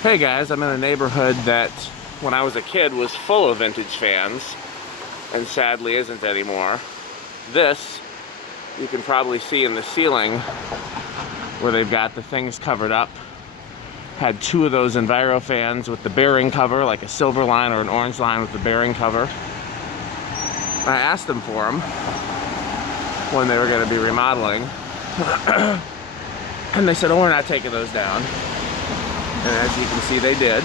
Hey guys, I'm in a neighborhood that when I was a kid was full of vintage fans and sadly isn't anymore. This you can probably see in the ceiling where they've got the things covered up. Had two of those envirofans with the bearing cover, like a silver line or an orange line with the bearing cover. I asked them for them when they were going to be remodeling and they said, oh, we're not taking those down. And as you can see, they did.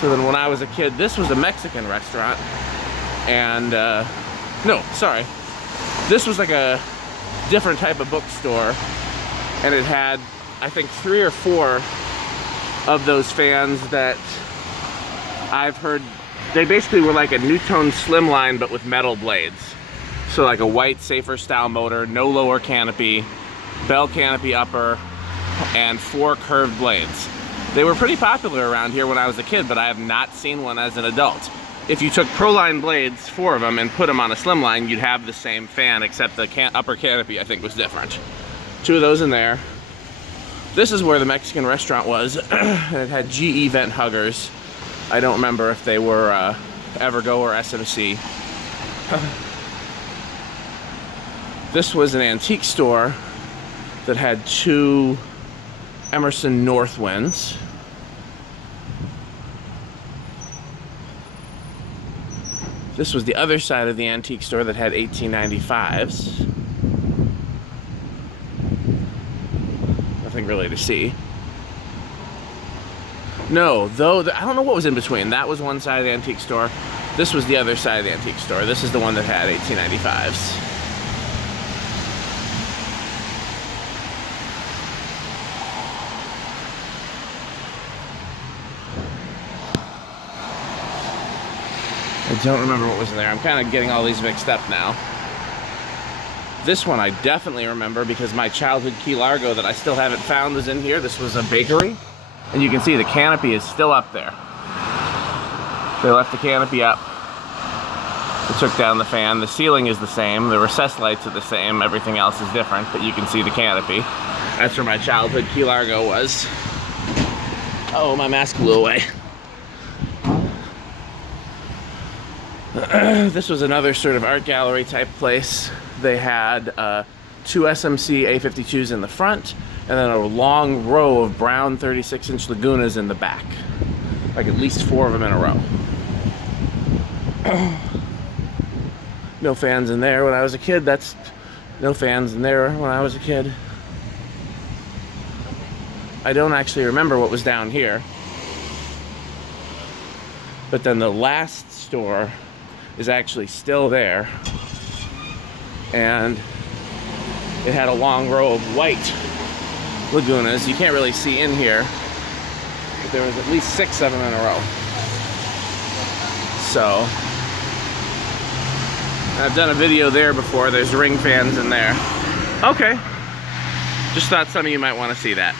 So then when I was a kid, this was a Mexican restaurant. And, no, sorry. This was like a different type of bookstore. And it had, I think, 3 or 4 of those fans that I've heard. They basically were like a nutone slimline, but with metal blades. So like a white, safer style motor, no lower canopy, bell canopy upper, and 4 curved blades. They were pretty popular around here when I was a kid, but I have not seen one as an adult. If you took Proline blades, 4 of them, and put them on a slimline, you'd have the same fan, except the upper canopy, I think, was different. 2 of those in there. This is where the Mexican restaurant was, and it had GE vent huggers. I don't remember if they were Evergo or SMC. This was an antique store that had 2 Emerson Northwinds. This was the other side of the antique store that had 1895s. Nothing really to see. No, though, I don't know what was in between. That was one side of the antique store. This was the other side of the antique store. This is the one that had 1895s. I don't remember what was in there. I'm kind of getting all these mixed up now. This one I definitely remember because my childhood Key Largo that I still haven't found was in here. This was a bakery. And you can see the canopy is still up there. They left the canopy up. They took down the fan. The ceiling is the same. The recessed lights are the same. Everything else is different, but you can see the canopy. That's where my childhood Key Largo was. Oh, my mask blew away. This was another sort of art gallery type place. They had 2 SMC A52s in the front and then a long row of brown 36-inch Lagunas in the back. Like at least 4 of them in a row. No fans in there when I was a kid. That's no fans in there when I was a kid. I don't actually remember what was down here. But then the last store is actually still there, and it had a long row of white Lagunas. You can't really see in here, but there was at least 6 of them in a row. So I've done a video there before. There's ring fans in there. Okay, just thought some of you might want to see that.